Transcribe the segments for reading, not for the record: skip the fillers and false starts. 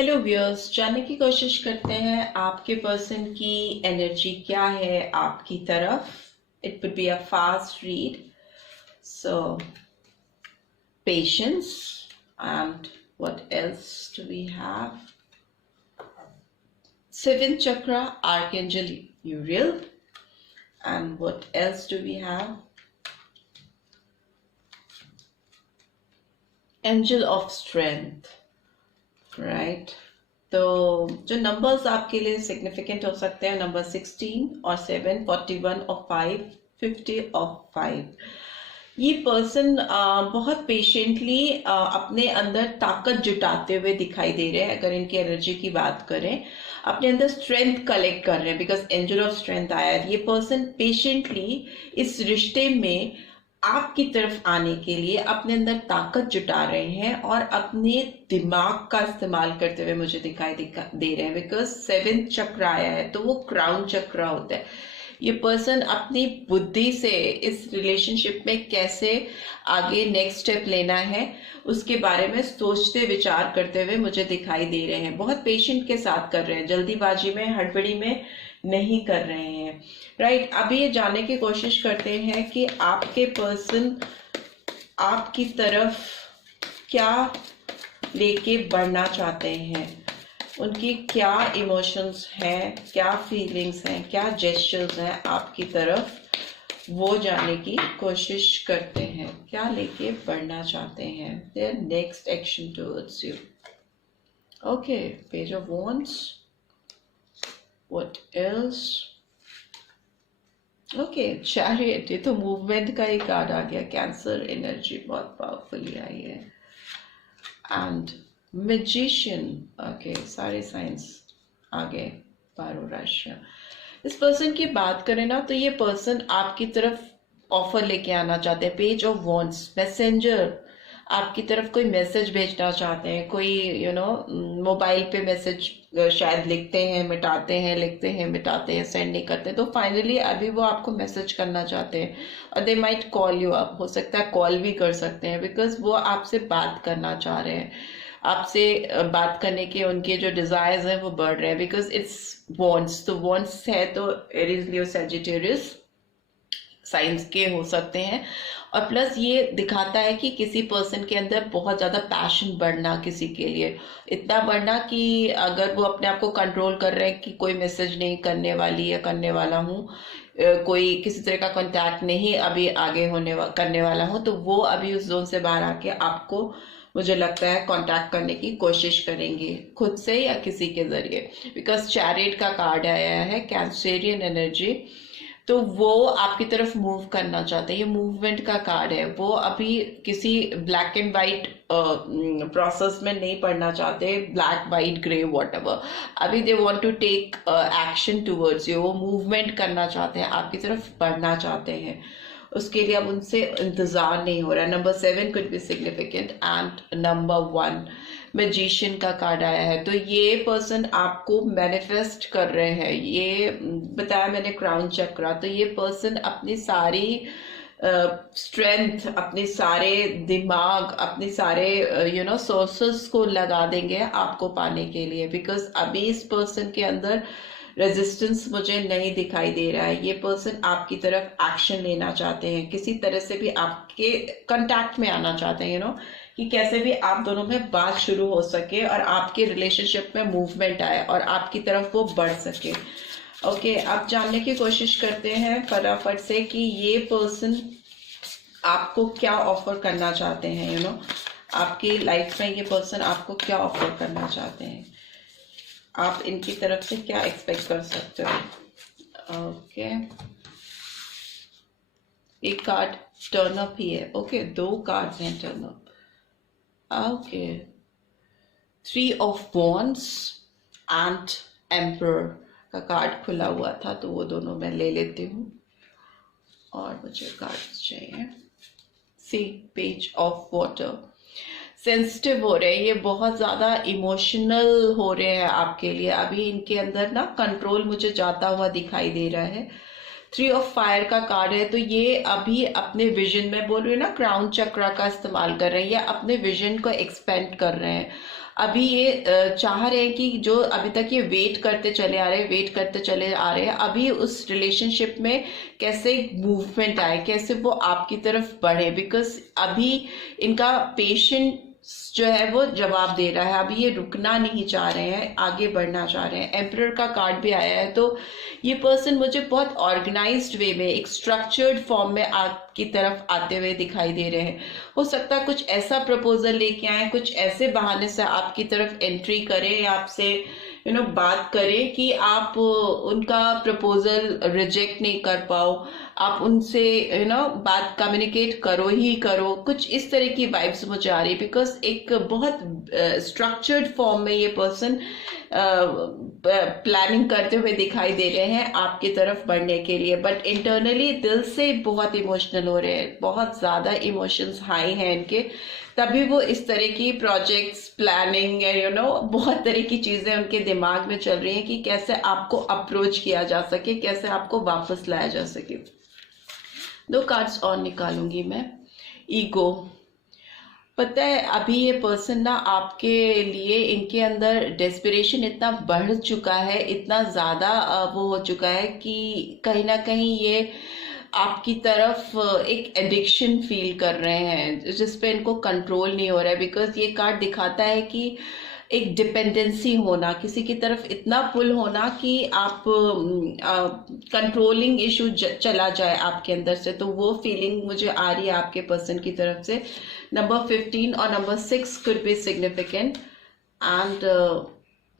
Hello viewers, जानने की कोशिश करते हैं आपके पर्सन की एनर्जी क्या है आपकी तरफ। It would be a fast read, so patience and what else do we have? Seventh chakra, archangel Uriel, and what else do we have? Angel of strength, right. तो जो नंबर्स आपके लिए सिग्निफिकेंट हो सकते हैं, नंबर 16 और 7, 41 और 5, 50 और 5। ये पर्सन बहुत पेशेंटली अपने अंदर ताकत जुटाते हुए दिखाई दे रहे हैं। अगर इनकी एनर्जी की बात करें, अपने अंदर स्ट्रेंथ कलेक्ट कर रहे हैं, बिकॉज एंजल ऑफ स्ट्रेंथ आया है। ये पर्सन पेशेंटली इस रिश्ते में आपकी तरफ आने के लिए अपने अंदर ताकत जुटा रहे हैं और अपने दिमाग का इस्तेमाल करते हुए मुझे दिखाई दे रहे हैं, बिकॉज सेवेंथ चक्र आया है तो वो क्राउन चक्र होता है। ये पर्सन अपनी बुद्धि से इस रिलेशनशिप में कैसे आगे नेक्स्ट स्टेप लेना है उसके बारे में सोचते विचार करते हुए मुझे दिखाई दे रहे हैं। बहुत पेशेंट के साथ कर रहे हैं, जल्दीबाजी में हड़बड़ी में नहीं कर रहे हैं, राइट। अभी ये जानने की कोशिश करते हैं कि आपके पर्सन आपकी तरफ क्या लेके बढ़ना चाहते हैं, उनकी क्या इमोशंस हैं, क्या फीलिंग्स हैं, क्या जेस्चर्स हैं आपकी तरफ, वो जानने की कोशिश करते हैं। क्या लेके बढ़ना चाहते हैं, their next action towards you. Okay, page of wands, what else? Okay, chariot, ये तो मूवमेंट का ही कार्ड आ गया। कैंसर एनर्जी बहुत पावरफुली आई है। एंड मैजिशियन, ओके, सारे साइंस आ गए। बारो राशियां। इस पर्सन की बात करें ना तो ये पर्सन आपकी तरफ ऑफर लेके आना चाहते हैं। पेज ऑफ वॉन्ड्स, मैसेंजर, आपकी तरफ कोई मैसेज भेजना चाहते हैं। कोई मोबाइल पे मैसेज शायद लिखते हैं मिटाते हैं, लिखते हैं मिटाते हैं, सेंड नहीं करते, तो फाइनली अभी वो आपको मैसेज करना चाहते हैं। और they might call you up, हो सकता है कॉल भी कर सकते हैं, बिकॉज वो आपसे बात करना चाह रहे हैं। आपसे बात करने के उनके जो डिजायर्स हैं वो बढ़ रहे हैं, बिकॉज इट्स वॉन्ट्स, तो वॉन्ट्स है तो एरीज, लियो, सैजिटेरियस साइंस के हो सकते हैं। और प्लस ये दिखाता है कि किसी पर्सन के अंदर बहुत ज़्यादा पैशन बढ़ना, किसी के लिए इतना बढ़ना कि अगर वो अपने आप को कंट्रोल कर रहे हैं कि कोई मैसेज नहीं करने वाली या करने वाला हूँ, कोई किसी तरह का कांटेक्ट नहीं अभी आगे करने वाला हूँ, तो वो अभी उस जोन से बाहर आके आपको, मुझे लगता है, कांटेक्ट करने की कोशिश करेंगे, खुद से या किसी के जरिए, बिकॉज चैरियट का कार्ड आया है, कैंसेरियन एनर्जी। तो वो आपकी तरफ मूव करना चाहते हैं, ये मूवमेंट का कार्ड है। वो अभी किसी ब्लैक एंड वाइट प्रोसेस में नहीं पढ़ना चाहते, ब्लैक वाइट ग्रे वॉटएवर। अभी they want to take action towards you, वो मूवमेंट करना चाहते हैं, आपकी तरफ बढ़ना चाहते हैं। उसके लिए अब उनसे इंतजार नहीं हो रहा है। Number 7 could be significant, and number 1 magician का कार्ड आया है। तो ये पर्सन आपको मैनिफेस्ट कर रहे हैं, ये बताया मैंने क्राउन चक्रा। तो ये पर्सन अपनी सारी स्ट्रेंथ, अपने सारे दिमाग, अपने सारे सोर्सेस को लगा देंगे आपको पाने के लिए, बिकॉज अभी इस पर्सन के अंदर रेजिस्टेंस मुझे नहीं दिखाई दे रहा है। ये पर्सन आपकी तरफ एक्शन लेना चाहते हैं, किसी तरह से भी आपके कांटेक्ट में आना चाहते हैं, कि कैसे भी आप दोनों में बात शुरू हो सके और आपके रिलेशनशिप में मूवमेंट आए और आपकी तरफ वो बढ़ सके। ओके, अब जानने की कोशिश करते हैं फटाफट से कि ये पर्सन आपको क्या ऑफर करना चाहते हैं। आपकी लाइफ में ये पर्सन आपको क्या ऑफर करना चाहते हैं, आप इनकी तरफ से क्या एक्सपेक्ट कर सकते हो। ओके, एक कार्ड टर्न अप ही है। ओके, 2 कार्ड्स हैं turn up. Okay, 3 of wands and emperor का कार्ड खुला हुआ था, तो वो दोनों मैं ले लेती हूँ और मुझे कार्ड्स चाहिए। सी, पेज ऑफ वाटर, सेंसिटिव हो रहे हैं, ये बहुत ज़्यादा इमोशनल हो रहे हैं आपके लिए। अभी इनके अंदर ना कंट्रोल मुझे जाता हुआ दिखाई दे रहा है। 3 ऑफ फायर का कार्ड है, तो ये अभी अपने विजन में, बोल रही हूँ ना, क्राउन चक्रा का इस्तेमाल कर रहे हैं, या अपने विजन को एक्सपेंड कर रहे हैं। अभी ये चाह रहे हैं कि जो अभी तक ये वेट करते चले आ रहे हैं, अभी उस रिलेशनशिप में कैसे मूवमेंट आए, कैसे वो आपकी तरफ बढ़े, बिकॉज अभी इनका पेशेंट जो है वो जवाब दे रहा है, अभी ये रुकना नहीं चाह रहे हैं, आगे बढ़ना चाह रहे हैं। एम्परर का कार्ड भी आया है, तो ये पर्सन मुझे बहुत ऑर्गेनाइज्ड वे में, एक स्ट्रक्चर्ड फॉर्म में आपकी तरफ आते हुए दिखाई दे रहे हैं। हो सकता है कुछ ऐसा प्रपोजल लेके आए, कुछ ऐसे बहाने से आपकी तरफ एंट्री करें या आपसे बात करें कि आप उनका प्रपोजल रिजेक्ट नहीं कर पाओ, आप उनसे बात कम्युनिकेट करो ही करो। कुछ इस तरह की वाइब्स मुझे आ रही है, बिकॉज एक बहुत स्ट्रक्चर्ड फॉर्म में ये पर्सन प्लानिंग करते हुए दिखाई दे रहे हैं आपकी तरफ बढ़ने के लिए, बट इंटरनली दिल से बहुत इमोशनल हो रहे हैं, बहुत ज्यादा इमोशंस हाई हैं इनके, तभी वो इस तरह की प्रोजेक्ट्स प्लानिंग बहुत तरह की चीजें उनके दिमाग में चल रही हैं कि कैसे आपको अप्रोच किया जा सके, कैसे आपको वापस लाया जा सके। 2 कार्ड्स और निकालूंगी मैं। ईगो, पता है अभी ये पर्सन ना आपके लिए, इनके अंदर डेस्पिरेशन इतना बढ़ चुका है, इतना ज्यादा वो हो चुका है कि कहीं ना कहीं ये आपकी तरफ एक एडिक्शन फील कर रहे हैं जिस पे इनको कंट्रोल नहीं हो रहा है। बिकॉज ये कार्ड दिखाता है कि एक डिपेंडेंसी होना, किसी की तरफ इतना पुल होना कि आप कंट्रोलिंग इशू चला जाए आपके अंदर से, तो वो फीलिंग मुझे आ रही है आपके पर्सन की तरफ से। नंबर 15 और number 6 could be significant, and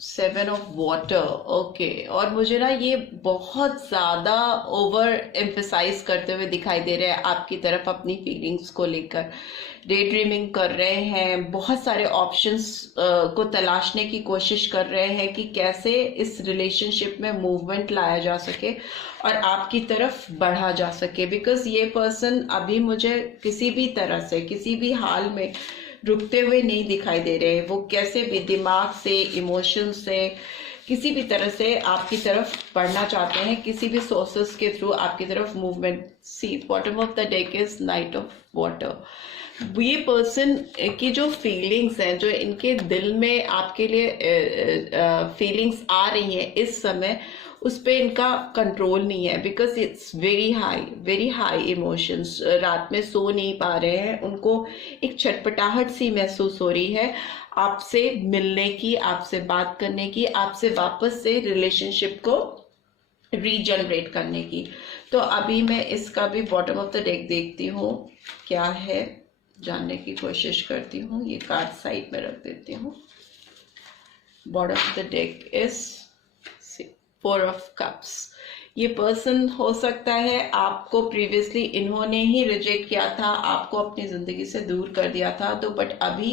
7 of water. Okay, और मुझे ना ये बहुत ज्यादा ओवर एम्फेसाइज करते हुए दिखाई दे रहे हैं आपकी तरफ अपनी फीलिंग्स को लेकर, डे ड्रीमिंग कर रहे हैं, बहुत सारे ऑप्शंस को तलाशने की कोशिश कर रहे हैं कि कैसे इस रिलेशनशिप में मूवमेंट लाया जा सके और आपकी तरफ बढ़ा जा सके। बिकॉज ये पर्सन अभी मुझे किसी भी तरह से, किसी भी हाल में रुकते हुए नहीं दिखाई दे रहे। वो कैसे भी दिमाग से, इमोशन से, किसी भी तरह से आपकी तरफ बढ़ना चाहते हैं, किसी भी सोर्सेस के थ्रू आपकी तरफ movement. See bottom of the deck is knight of water. ये पर्सन की जो फीलिंग्स हैं, जो इनके दिल में आपके लिए फीलिंग्स आ रही हैं इस समय, उस पर इनका कंट्रोल नहीं है। Because it's very high emotions. रात में सो नहीं पा रहे हैं, उनको एक छटपटाहट सी महसूस हो रही है आपसे मिलने की, आपसे बात करने की, आपसे वापस से रिलेशनशिप को रीजनरेट करने की। तो अभी मैं इसका भी बॉटम ऑफ द डेक देखती हूँ क्या है, जानने की कोशिश करती हूँ। ये कार्ड साइड में रख देती हूँ। Bottom of the deck is 4 of cups. ये पर्सन हो सकता है आपको प्रीवियसली इन्होंने ही रिजेक्ट किया था, आपको अपनी जिंदगी से दूर कर दिया था, तो बट अभी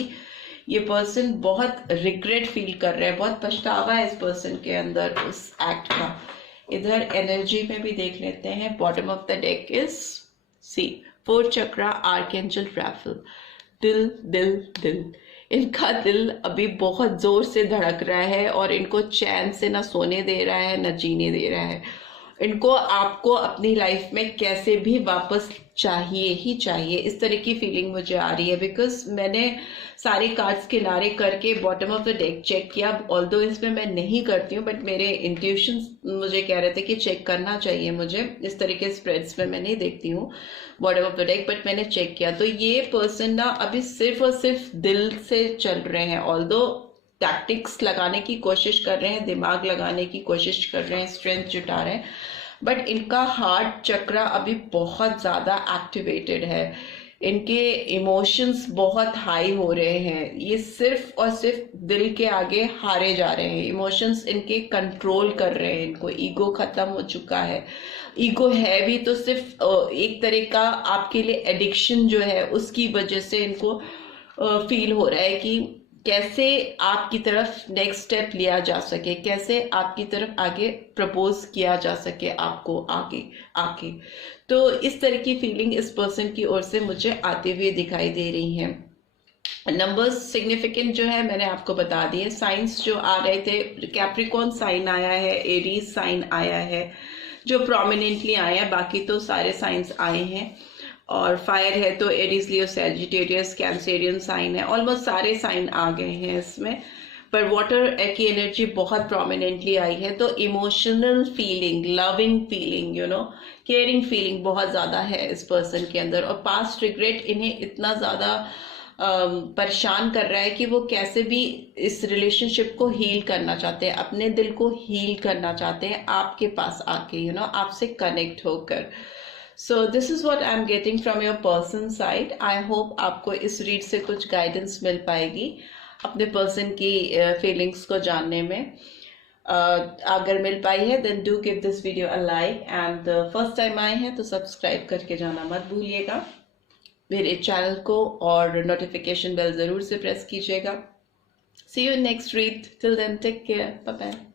ये पर्सन बहुत रिग्रेट फील कर रहे हैं, बहुत पछतावा है इस पर्सन के अंदर उस एक्ट का। इधर एनर्जी में भी देख लेते हैं। Bottom of the deck is see 4 chakra, archangel Raphael. दिल दिल दिल, इनका दिल अभी बहुत जोर से धड़क रहा है और इनको चैन से ना सोने दे रहा है ना जीने दे रहा है। इनको आपको अपनी लाइफ में कैसे भी वापस चाहिए ही चाहिए, इस तरह की फीलिंग मुझे आ रही है। बिकॉज मैंने सारे कार्ड्स किनारे करके bottom of the deck check किया, ऑल्दो इसमें मैं नहीं करती हूँ, बट मेरे इंट्यूशंस मुझे कह रहे थे कि चेक करना चाहिए मुझे। इस तरह के स्प्रेड्स में मैं नहीं देखती हूँ bottom of the deck, but मैंने चेक किया तो ये पर्सन ना अभी सिर्फ और सिर्फ दिल से चल रहे हैं। ऑल्दो टैक्टिक्स लगाने की कोशिश कर रहे हैं, दिमाग लगाने की कोशिश कर रहे हैं, स्ट्रेंथ जुटा रहे हैं, बट इनका हार्ट चक्रा अभी बहुत ज्यादा एक्टिवेटेड है। इनके इमोशंस बहुत हाई हो रहे हैं, ये सिर्फ और सिर्फ दिल के आगे हारे जा रहे हैं। इमोशंस इनके कंट्रोल कर रहे हैं इनको। ईगो खत्म हो चुका है। ईगो है भी तो सिर्फ एक तरह का आपके लिए एडिक्शन जो है उसकी वजह से इनको फील हो रहा है कि कैसे आपकी तरफ नेक्स्ट स्टेप लिया जा सके, कैसे आपकी तरफ आगे प्रपोज किया जा सके आपको आगे। तो इस तरह की फीलिंग इस पर्सन की ओर से मुझे आते हुए दिखाई दे रही हैं। नंबर्स सिग्निफिकेंट जो है मैंने आपको बता दिए। साइंस जो आ रहे थे, कैप्रिकॉर्न साइन आया है, एरीज साइन आया है जो प्रोमिनेंटली आए हैं, बाकी तो सारे साइंस आए हैं। और फायर है तो एरीज, लियो, सैजिटेरियस, कैंसेरियन साइन है, ऑलमोस्ट सारे साइन आ गए हैं इसमें। पर वाटर की एनर्जी बहुत प्रोमिनेंटली आई है, तो emotional feeling, loving feeling, caring feeling बहुत ज्यादा है इस पर्सन के अंदर। और पास्ट रिग्रेट इन्हें इतना ज्यादा परेशान कर रहा है कि वो कैसे भी इस रिलेशनशिप को हील करना चाहते हैं, अपने दिल को हील करना चाहते हैं आपके पास आके, आपसे कनेक्ट होकर। So this is what I am getting from your person side. I hope आपको इस रीड से कुछ गाइडेंस मिल पाएगी अपने पर्सन की फीलिंग्स को जानने में। अगर मिल पाई है then do give this video a like, and first time आए हैं तो सब्सक्राइब करके जाना मत भूलिएगा मेरे चैनल को, और नोटिफिकेशन बेल जरूर से प्रेस कीजिएगा। See you next read, till then take care, bye bye.